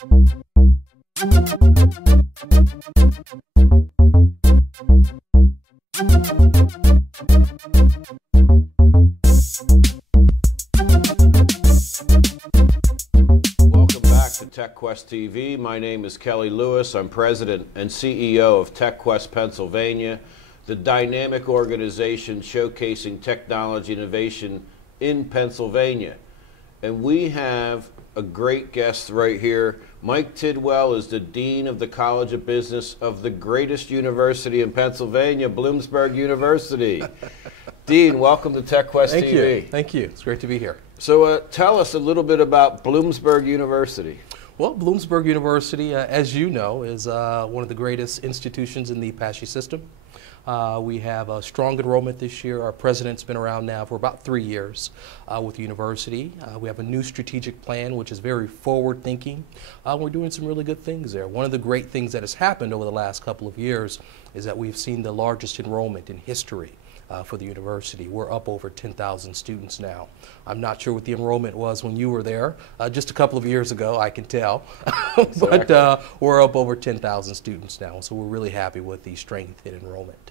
Welcome back to TechQuest TV. My name is Kelly Lewis. I'm President and CEO of TechQuest Pennsylvania, the dynamic organization showcasing technology innovation in Pennsylvania. And we have a great guest right here. Mike Tidwell is the Dean of the College of Business of the greatest university in Pennsylvania, Bloomsburg University. Dean, welcome to TechQuest TV. Thank you. Thank you. It's great to be here. So tell us a little bit about Bloomsburg University. Well, Bloomsburg University, as you know, is one of the greatest institutions in the Apache system. We have a strong enrollment this year. Our president's been around now for about 3 years with the university. We have a new strategic plan, which is very forward-thinking. We're doing some really good things there. One of the great things that has happened over the last couple of years is that we've seen the largest enrollment in history for the university. We're up over 10,000 students now. I'm not sure what the enrollment was when you were there, just a couple of years ago, I can tell. But we're up over 10,000 students now, so we're really happy with the strength in enrollment.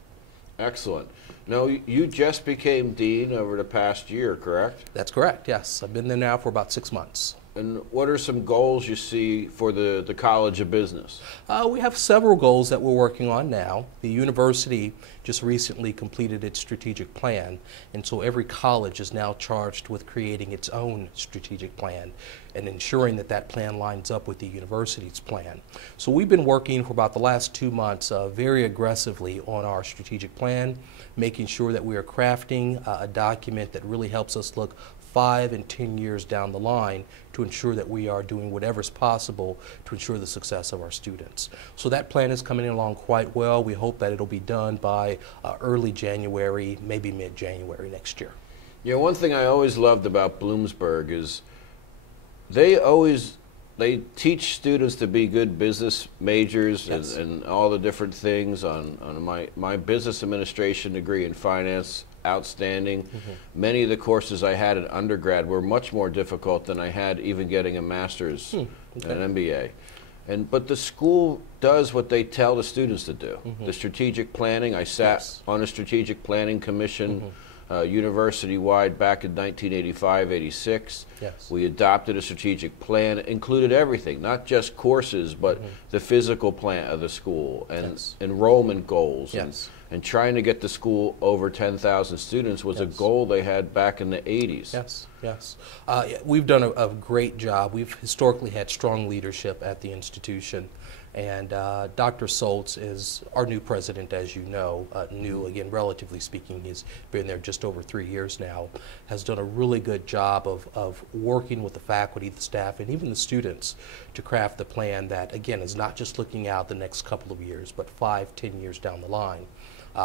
Excellent. Now, you just became Dean over the past year, correct? That's correct, yes. I've been there now for about 6 months. And what are some goals you see for the College of Business? We have several goals that we're working on now. The university just recently completed its strategic plan, and so every college is now charged with creating its own strategic plan and ensuring that that plan lines up with the university's plan. So we've been working for about the last 2 months very aggressively on our strategic plan, making sure that we are crafting a document that really helps us look 5 and 10 years down the line to ensure that we are doing whatever's possible to ensure the success of our students. So that plan is coming along quite well. We hope that it'll be done by early January, maybe mid-January next year. Yeah, one thing I always loved about Bloomsburg is they teach students to be good business majors. Yes. and all the different things on my business administration degree in finance. Outstanding. Mm-hmm. Many of the courses I had in undergrad were much more difficult than I had even getting a master's and an MBA. But the school does what they tell the students to do. Mm-hmm. The strategic planning, I sat on a strategic planning commission university-wide back in 1985-86. Yes. We adopted a strategic plan, included everything, not just courses, but the physical plan of the school and enrollment goals. Yes. And trying to get the school over 10,000 students was a goal they had back in the 80s. Yes, yes. We've done a great job. We've historically had strong leadership at the institution. And Dr. Soltz is our new president, as you know, new, again, relatively speaking. He's been there just over 3 years now, has done a really good job of working with the faculty, the staff, and even the students to craft the plan that, again, is not just looking out the next couple of years, but 5, 10 years down the line.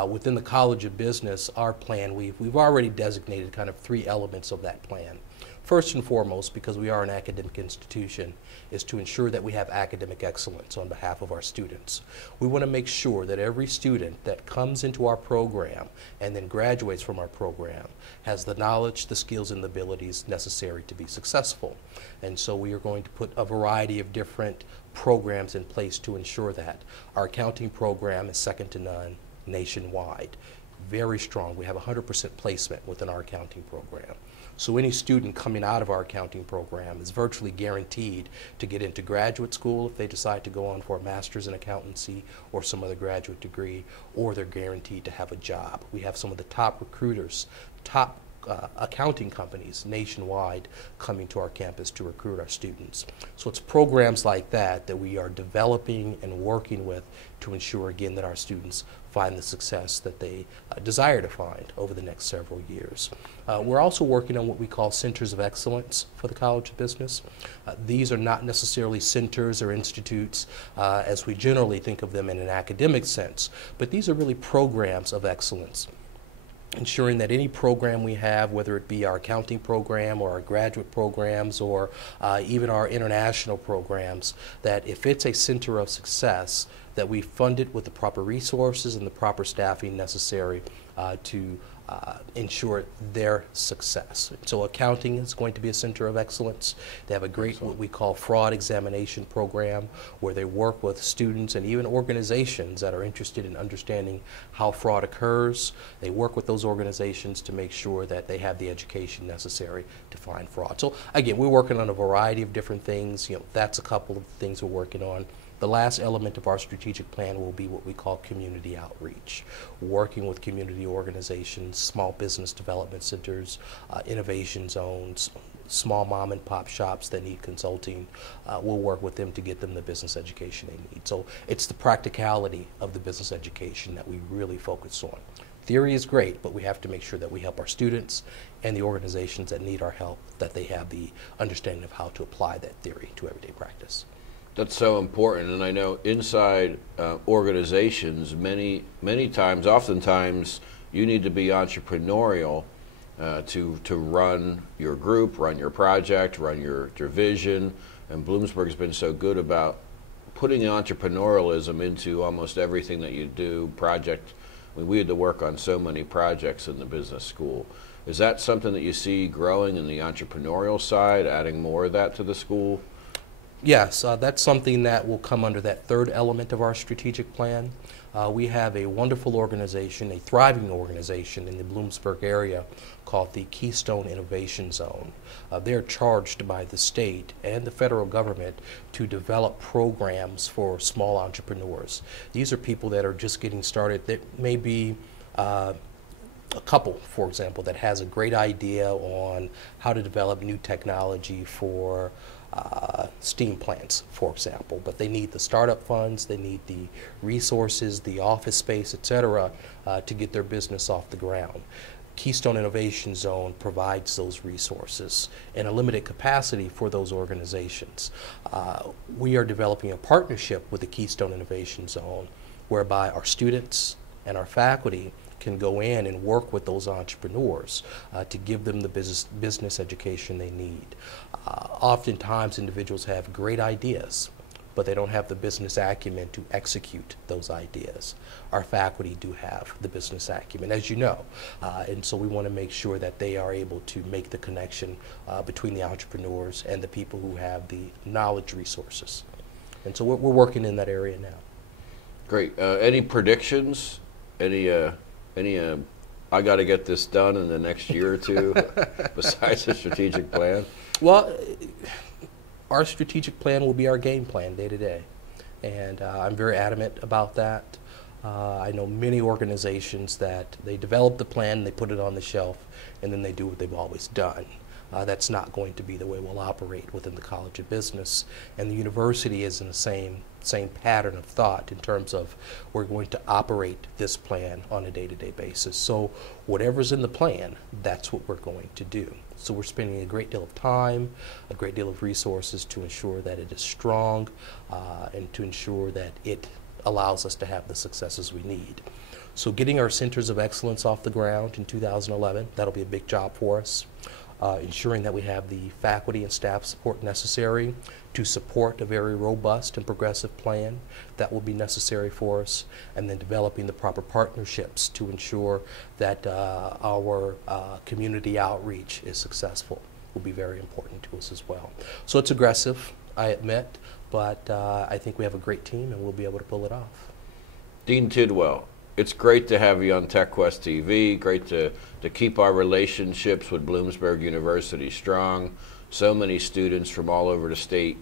Within the College of Business, our plan, we've already designated kind of 3 elements of that plan. First and foremost, because we are an academic institution, is to ensure that we have academic excellence on behalf of our students. We want to make sure that every student that comes into our program and then graduates from our program has the knowledge, the skills, and the abilities necessary to be successful. And so we are going to put a variety of different programs in place to ensure that. Our accounting program is second to none nationwide. Very strong. We have 100% placement within our accounting program. So any student coming out of our accounting program is virtually guaranteed to get into graduate school if they decide to go on for a master's in accountancy or some other graduate degree, or they're guaranteed to have a job. We have some of the top recruiters, top accounting companies nationwide coming to our campus to recruit our students. So it's programs like that that we are developing and working with to ensure, again, that our students find the success that they desire to find over the next several years. We're also working on what we call centers of excellence for the College of Business. These are not necessarily centers or institutes as we generally think of them in an academic sense, but these are really programs of excellence, ensuring that any program we have, whether it be our accounting program or our graduate programs or even our international programs, that if it's a center of success, that we fund it with the proper resources and the proper staffing necessary to ensure their success. So accounting is going to be a center of excellence. They have a great what we call fraud examination program where they work with students and even organizations that are interested in understanding how fraud occurs. They work with those organizations to make sure that they have the education necessary to find fraud. So again, we're working on a variety of different things. That's a couple of the things we're working on. The last element of our strategic plan will be what we call community outreach, working with community organizations, small business development centers, innovation zones, small mom and pop shops that need consulting. We'll work with them to get them the business education they need. So it's the practicality of the business education that we really focus on. Theory is great, but we have to make sure that we help our students and the organizations that need our help, that they have the understanding of how to apply that theory to everyday practice. That's so important, and I know inside organizations, many times, oftentimes, you need to be entrepreneurial to run your group, run your project, run your vision. And Bloomsburg has been so good about putting entrepreneurialism into almost everything that you do. We had to work on so many projects in the business school. Is that something that you see growing in the entrepreneurial side, adding more of that to the school? Yes, that's something that will come under that third element of our strategic plan. We have a wonderful organization, a thriving organization in the Bloomsburg area called the Keystone Innovation Zone. They're charged by the state and the federal government to develop programs for small entrepreneurs. These are people that are just getting started. That may be a couple, for example, that has a great idea on how to develop new technology for steam plants, for example, but they need the startup funds, they need the resources, the office space, etc., to get their business off the ground. Keystone Innovation Zone provides those resources in a limited capacity for those organizations. We are developing a partnership with the Keystone Innovation Zone whereby our students and our faculty can go in and work with those entrepreneurs to give them the business education they need. Oftentimes individuals have great ideas, but they don't have the business acumen to execute those ideas. Our faculty do have the business acumen, as you know, and so we want to make sure that they are able to make the connection between the entrepreneurs and the people who have the knowledge resources. And so we're working in that area now. Great. Any predictions? Any I got to get this done in the next year or two besides the strategic plan? Well, our strategic plan will be our game plan day to day, and I'm very adamant about that. I know many organizations that they develop the plan, they put it on the shelf, and then they do what they've always done. That's not going to be the way we'll operate within the College of Business, and the university is in the same pattern of thought in terms of we're going to operate this plan on a day-to-day basis. So whatever's in the plan, that's what we're going to do. So we're spending a great deal of time, a great deal of resources to ensure that it is strong and to ensure that it allows us to have the successes we need. So getting our centers of excellence off the ground in 2011, that'll be a big job for us. Ensuring that we have the faculty and staff support necessary to support a very robust and progressive plan that will be necessary for us, and then developing the proper partnerships to ensure that our community outreach is successful will be very important to us as well. So it's aggressive, I admit, but I think we have a great team and we'll be able to pull it off. Dean Tidwell, it's great to have you on TechQuest TV. Great to keep our relationships with Bloomsburg University strong. So many students from all over the state,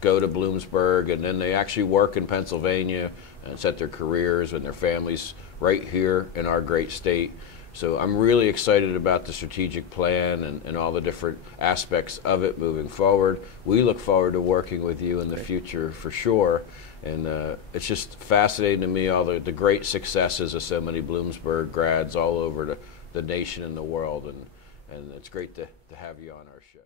go to Bloomsburg, and then they actually work in Pennsylvania and set their careers and their families right here in our great state. So I'm really excited about the strategic plan and all the different aspects of it moving forward. We look forward to working with you in the future for sure. And it's just fascinating to me, all the great successes of so many Bloomsburg grads all over the nation and the world. And it's great to have you on our show.